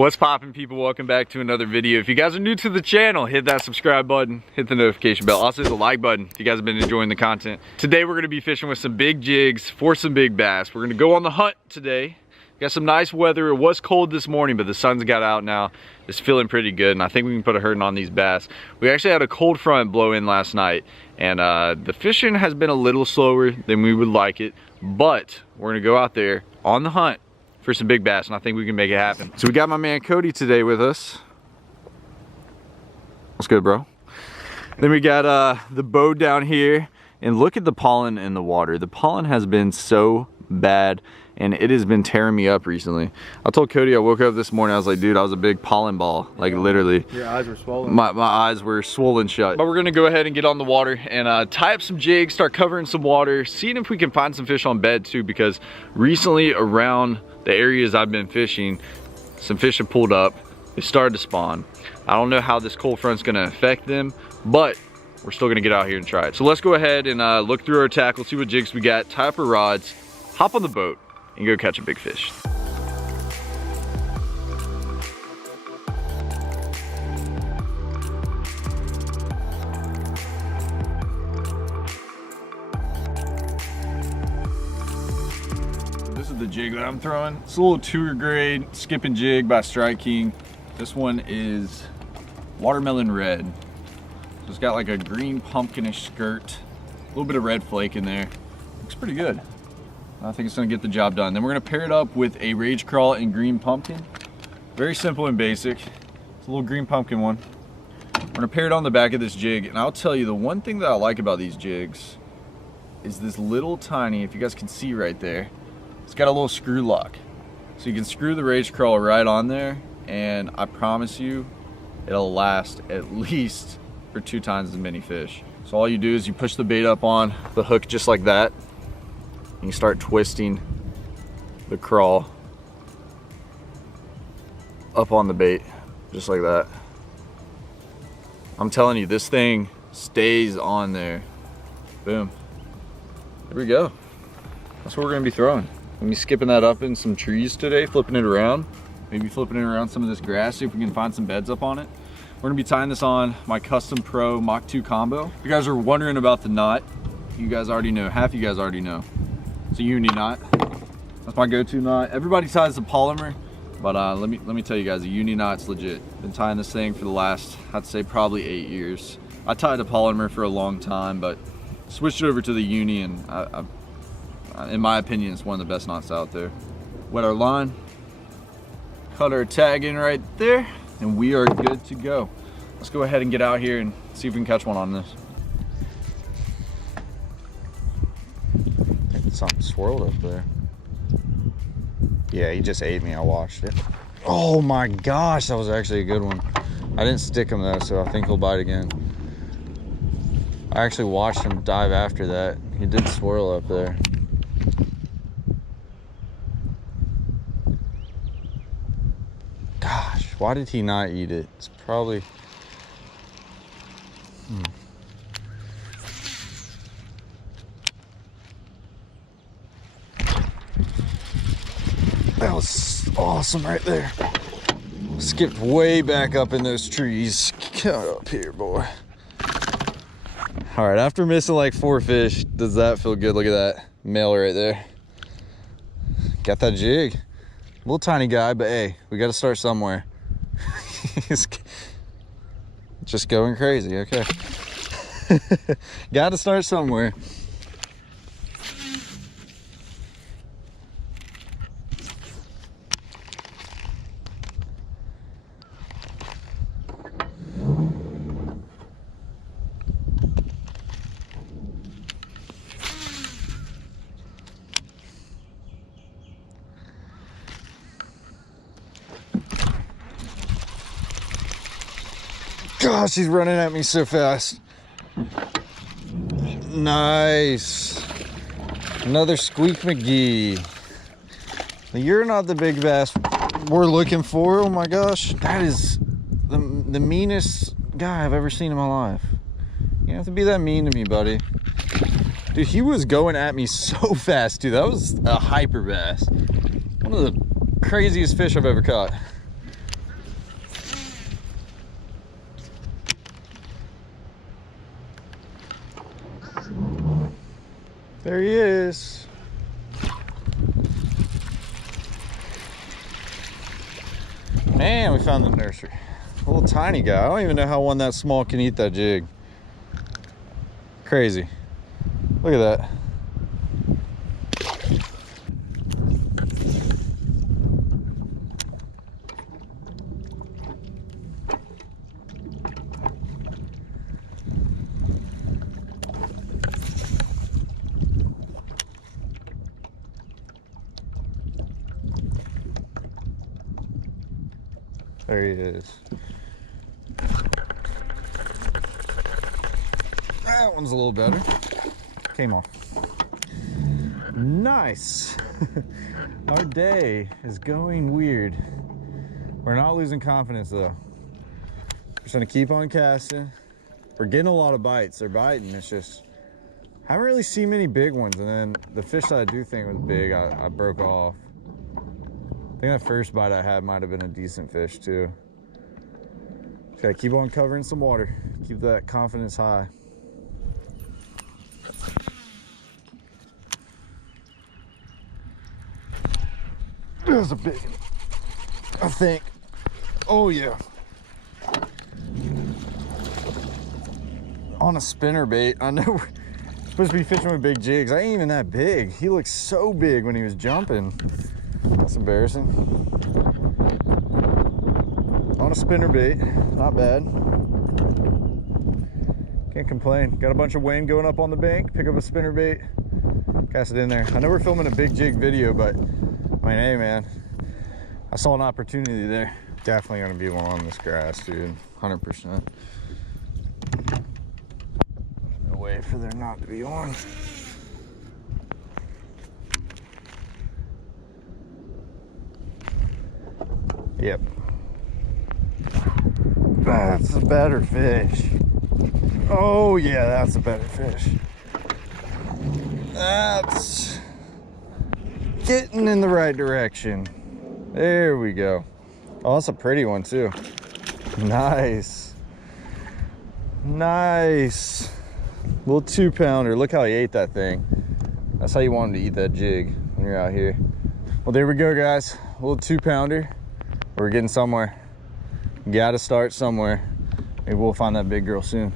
What's poppin', people? Welcome back to another video. If you guys are new to the channel, hit that subscribe button, hit the notification bell, also hit the like button if you guys have been enjoying the content. Today we're gonna be fishing with some big jigs for some big bass. We're gonna go on the hunt today. Got some nice weather. It was cold this morning, but the sun's got out now. It's feeling pretty good, and I think we can put a hurting on these bass. We actually had a cold front blow in last night, and the fishing has been a little slower than we would like it, but we're gonna go out there on the hunt for some big bass, and I think we can make it happen. So we got my man Cody today with us. What's good, bro? Then we got the boat down here, and look at the pollen in the water. The pollen has been so bad, and it has been tearing me up recently. I told Cody, I woke up this morning, I was like, dude, I was a big pollen ball, like literally. Your eyes were swollen. My eyes were swollen shut. But we're gonna go ahead and get on the water and tie up some jigs, start covering some water, seeing if we can find some fish on bed too, because recently around the areas I've been fishing, some fish have pulled up. They started to spawn. I don't know how this cold front's gonna affect them, but we're still gonna get out here and try it. So let's go ahead and look through our tackle, see what jigs we got, tie up our rods, hop on the boat, and go catch a big fish. This is the jig that I'm throwing. It's a little tour grade skipping jig by Strike King. This one is watermelon red. So it's got like a green pumpkinish skirt, a little bit of red flake in there. Looks pretty good. I think it's gonna get the job done. Then we're gonna pair it up with a rage crawl and green pumpkin. Very simple and basic. It's a little green pumpkin one. We're gonna pair it on the back of this jig, and I'll tell you, the one thing that I like about these jigs is this little tiny, if you guys can see right there, it's got a little screw lock. So you can screw the rage crawl right on there, and I promise you, it'll last at least for 2 times as many fish. So all you do is you push the bait up on the hook just like that, and you start twisting the crawl up on the bait, just like that. I'm telling you, this thing stays on there. Boom. There we go. That's what we're gonna be throwing. I'm gonna be skipping that up in some trees today, flipping it around. Maybe flipping it around some of this grass, see if we can find some beds up on it. We're gonna be tying this on my Custom Pro Mach 2 combo. If you guys are wondering about the knot, you guys already know, half you guys already know. It's a uni knot. That's my go-to knot. Everybody ties the polymer, but let me tell you guys, a uni knot's legit. Been tying this thing for the last, I'd say probably 8 years. I tied a polymer for a long time, but switched over to the uni, and in my opinion, it's one of the best knots out there. Wet our line, cut our tag in right there, and we are good to go. Let's go ahead and get out here and see if we can catch one on this. Something swirled up there. Yeah, he just ate me. I watched it. Oh my gosh, that was actually a good one. I didn't stick him though, so I think he'll bite again. I actually watched him dive after that. He did swirl up there. Gosh, why did he not eat it? It's probably... That was awesome right there. Skipped way back up in those trees. Come up here, boy. All right, after missing like 4 fish, does that feel good? Look at that male right there. Got that jig. Little tiny guy, but hey, we got to start somewhere. He's just going crazy, okay. Got to start somewhere. Gosh, he's running at me so fast. Nice. Another Squeak McGee. You're not the big bass we're looking for. Oh my gosh. That is the meanest guy I've ever seen in my life. You don't have to be that mean to me, buddy. Dude, he was going at me so fast, dude. That was a hyper bass. One of the craziest fish I've ever caught. There he is. Man, we found the nursery. A little tiny guy. I don't even know how one that small can eat that jig. Crazy. Look at that. There he is. That one's a little better. Came off. Nice. Our day is going weird. We're not losing confidence though. We're just gonna keep on casting. We're getting a lot of bites. They're biting. It's just, I haven't really seen many big ones. And then the fish that I do think was big, I broke off. I think that first bite I had might have been a decent fish too. Just gotta keep on covering some water. Keep that confidence high. That was a big one, I think. Oh yeah. On a spinner bait. I know we're supposed to be fishing with big jigs. I ain't even that big. He looked so big when he was jumping. That's embarrassing. On a spinner bait, not bad. Can't complain. Got a bunch of wind going up on the bank. Pick up a spinner bait, cast it in there. I know we're filming a big jig video, but I mean, hey man, I saw an opportunity there. Definitely gonna be one on this grass, dude. 100%. No way for there not to be one. Yep. That's a better fish. Oh yeah, that's a better fish. That's getting in the right direction. There we go. Oh, that's a pretty one too. Nice. Nice. Little 2-pounder. Look how he ate that thing. That's how you want him to eat that jig when you're out here. Well, there we go, guys. A little 2-pounder. We're getting somewhere. Gotta start somewhere. Maybe we'll find that big girl soon.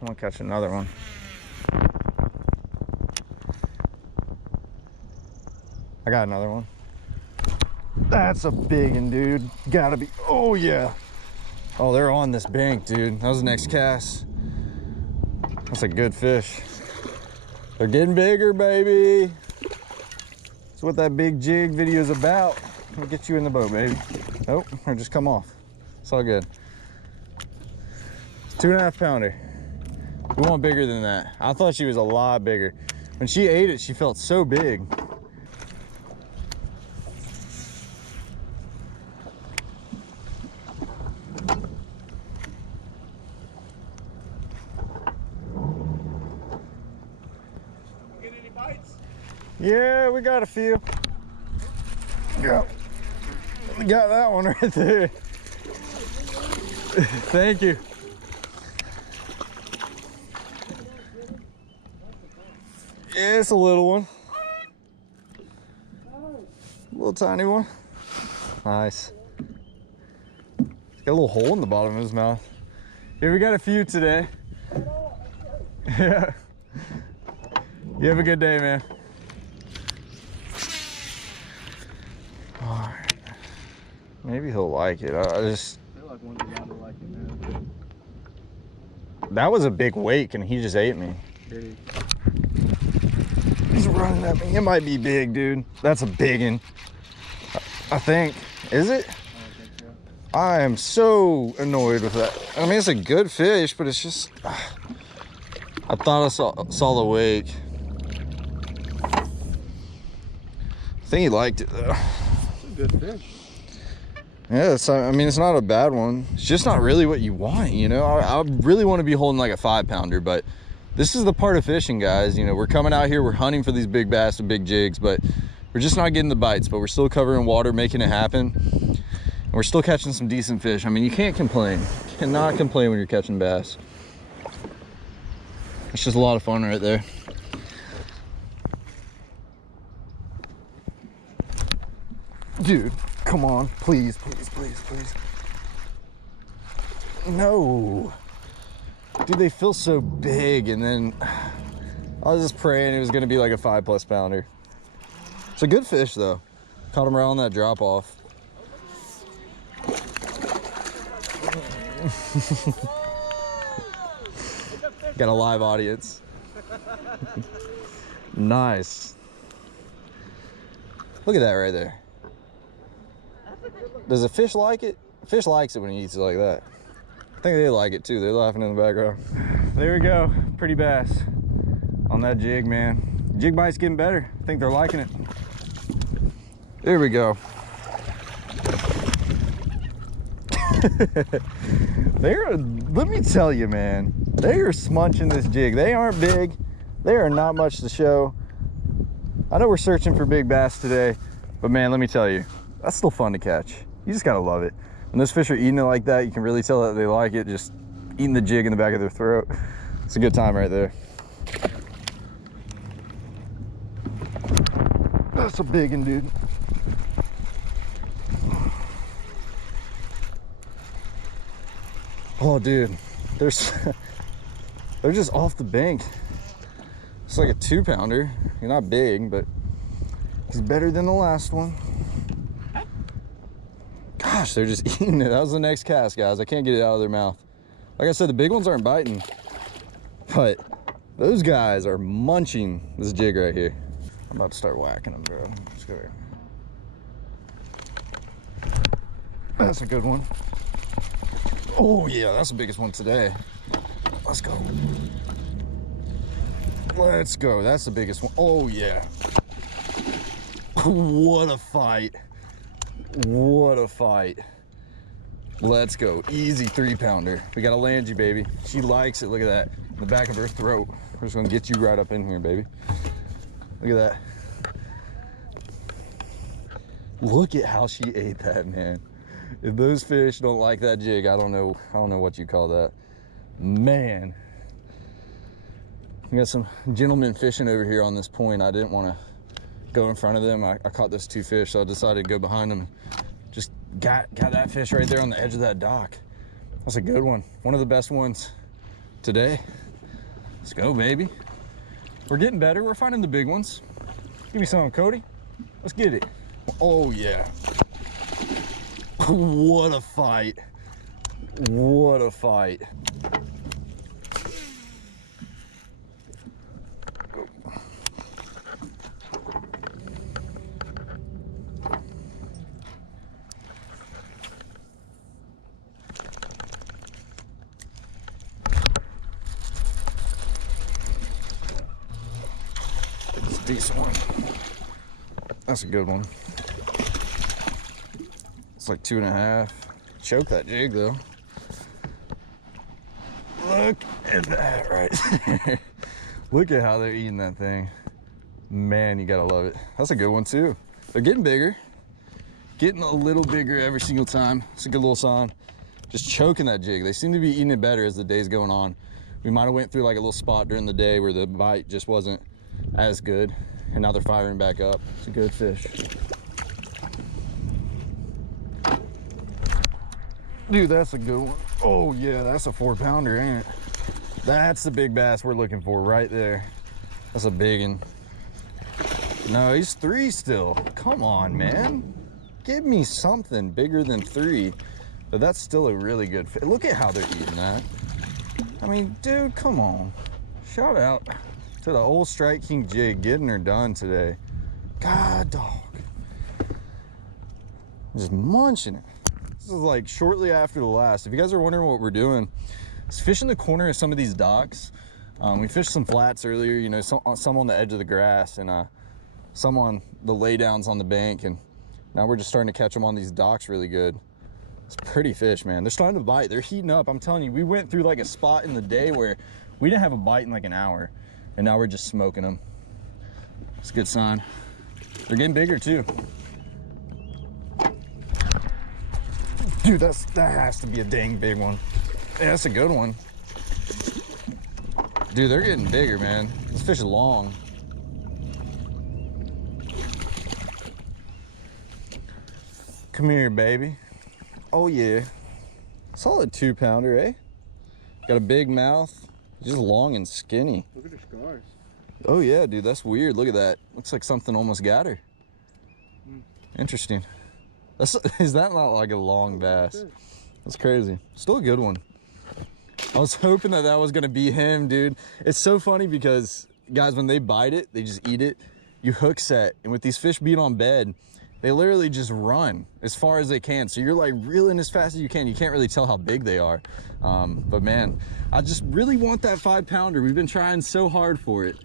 I'm gonna catch another one. I got another one. That's a big one, dude. Gotta be. Oh yeah. Oh, they're on this bank, dude. That was the next cast. That's a good fish. They're getting bigger, baby. That's what that big jig video is about. We'll get you in the boat, baby. Nope, or just come off. It's all good. It's 2.5 pounder. We want bigger than that. I thought she was a lot bigger. When she ate it, she felt so big. Get any bites? Yeah, we got a few. Yeah. We got that one right there. Thank you. Yeah, it's a little one. Little tiny one. Nice. He's got a little hole in the bottom of his mouth. Yeah, we got a few today. Yeah. You have a good day, man. All right. Maybe he'll like it. I just feel like one's about to like it, man. That was a big wake and he just ate me. Big. He's running at me. It might be big, dude. That's a big one. I think. Is it? I don't think so. I am so annoyed with that. I mean, it's a good fish, but it's just... I thought I saw the wake. I think he liked it, though. It's a good fish. Yeah, I mean, it's not a bad one. It's just not really what you want, you know? I really want to be holding like a 5-pounder, but this is the part of fishing, guys. You know, we're coming out here, we're hunting for these big bass and big jigs, but we're just not getting the bites, but we're still covering water, making it happen. And we're still catching some decent fish. I mean, you can't complain. You cannot complain when you're catching bass. It's just a lot of fun right there. Dude, come on, please, please, please, please. No. Dude, they feel so big, and then I was just praying it was gonna be like a 5+ pounder. It's a good fish though. Caught him right on that drop off. Got a live audience. Nice. Look at that right there. Does a fish like it? Fish likes it when he eats it like that. I think they like it too. They're laughing in the background. There we go. Pretty bass on that jig, man. Jig bite's getting better. I think they're liking it. There we go. Let me tell you, man, they are smunching this jig. They aren't big. They are not much to show. I know we're searching for big bass today, but man, let me tell you, that's still fun to catch. You just gotta love it. When those fish are eating it like that, you can really tell that they like it, just eating the jig in the back of their throat. It's a good time right there. That's a big one, dude. Oh, dude, they're just off the bank. It's like a 2-pounder. He's not big, but he's better than the last one. Gosh, they're just eating it. That was the next cast, guys. I can't get it out of their mouth. Like I said, the big ones aren't biting, but those guys are munching this jig right here. I'm about to start whacking them, bro. Let's go here. That's a good one. Oh yeah, that's the biggest one today. Let's go. Let's go. That's the biggest one. Oh yeah. What a fight. What a fight. Let's go. Easy 3-pounder. We got a Langy, baby. She likes it. Look at that. In the back of her throat. We're just gonna get you right up in here, baby. Look at that. Look at how she ate that, man. If those fish don't like that jig, I don't know what you call that. Man. We got some gentlemen fishing over here on this point. I didn't want to go in front of them. I caught those 2 fish, so I decided to go behind them. Just got that fish right there on the edge of that dock. That's a good one. One of the best ones today. Let's go, baby. We're getting better. We're finding the big ones. Give me some, Cody. Let's get it. Oh, yeah. What a fight. What a fight. It's a decent one. That's a good one. It's like 2.5. Choke that jig though. Look at that right there. Look at how they're eating that thing. Man, you gotta love it. That's a good one too. They're getting bigger. Getting a little bigger every single time. It's a good little sign. Just choking that jig. They seem to be eating it better as the day's going on. We might have went through like a little spot during the day where the bite just wasn't as good, and now they're firing back up. It's a good fish. Dude, that's a good one. Oh yeah, that's a 4-pounder, ain't it? That's the big bass we're looking for right there. That's a big one. No, he's 3 still. Come on, man. Give me something bigger than 3. But that's still a really good fish. Look at how they're eating that. I mean, dude, come on. Shout out to the old Strike King jig getting her done today. God, dog. Just munching it. This is like shortly after the last. If you guys are wondering what we're doing, it's fishing the corner of some of these docks. We fished some flats earlier, you know, some on the edge of the grass, and some on the laydowns on the bank, and now we're just starting to catch them on these docks really good. It's pretty fish, man. They're starting to bite. They're heating up. I'm telling you, we went through like a spot in the day where we didn't have a bite in like an hour, and now we're just smoking them. It's a good sign. They're getting bigger too. Dude, that has to be a dang big one. Yeah, that's a good one. Dude, they're getting bigger, man. This fish is long. Come here, baby. Oh yeah. Solid 2-pounder, eh? Got a big mouth. Just long and skinny. Look at her scars. Oh yeah, dude, that's weird. Look at that. Looks like something almost got her. Interesting. Is that not like a long bass? That's crazy. Still a good one. I was hoping that was gonna be him, dude. It's so funny because guys, when they bite it, they just eat it. You hook set, and with these fish being on bed, they literally just run as far as they can. So you're like reeling as fast as you can. You can't really tell how big they are. But man, I just really want that 5-pounder. We've been trying so hard for it.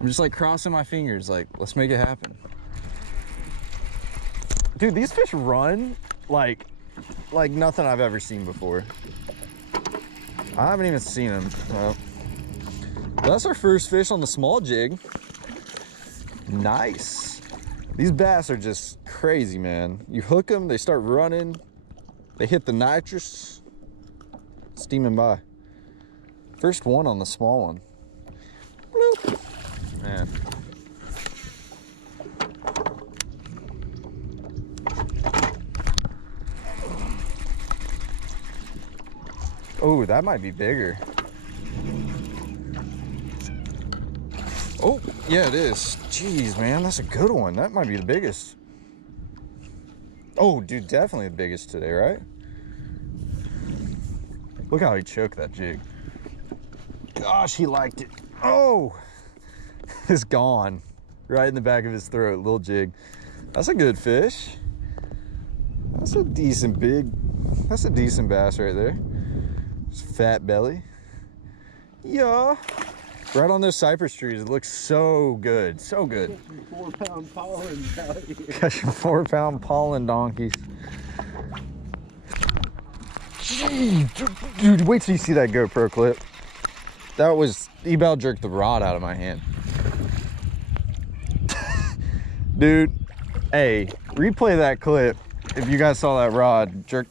I'm just like crossing my fingers, like, let's make it happen. Dude, these fish run like nothing I've ever seen before. I haven't even seen them. Well, that's our first fish on the small jig. Nice. These bass are just crazy, man. You hook them, they start running, they hit the nitrous, steaming by. First one on the small one. Bloop. Man. Oh, that might be bigger. Oh, yeah, it is. Jeez, man, that's a good one. That might be the biggest. Oh, dude, definitely the biggest today, right? Look how he choked that jig. Gosh, he liked it. Oh, it's gone. Right in the back of his throat, little jig. That's a good fish. That's a decent bass right there. Fat belly. Yeah. Right on those cypress trees. It looks so good. So good. 4-pound pollen out here. Catching 4-pound pollen donkeys. Jeez, dude, wait till you see that GoPro clip. That was, he about jerked the rod out of my hand. Dude, hey, replay that clip. If you guys saw that rod jerk,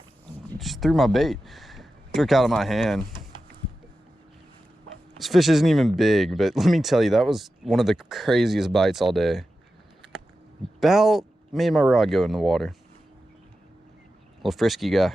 just threw my bait. Jerk out of my hand. This fish isn't even big, but let me tell you, that was one of the craziest bites all day. About made my rod go in the water. Little frisky guy.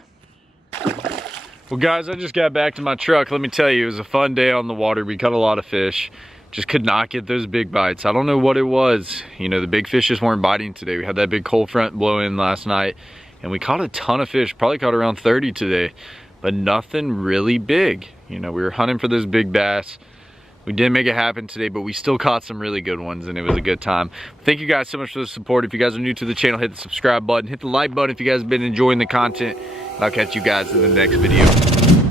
Well guys, I just got back to my truck. Let me tell you, it was a fun day on the water. We caught a lot of fish. Just could not get those big bites. I don't know what it was. You know, the big fish just weren't biting today. We had that big cold front blow in last night and we caught a ton of fish. Probably caught around 30 today, but nothing really big. You know, we were hunting for those big bass. We didn't make it happen today, but we still caught some really good ones and it was a good time. Thank you guys so much for the support. If you guys are new to the channel, hit the subscribe button, hit the like button if you guys have been enjoying the content. I'll catch you guys in the next video.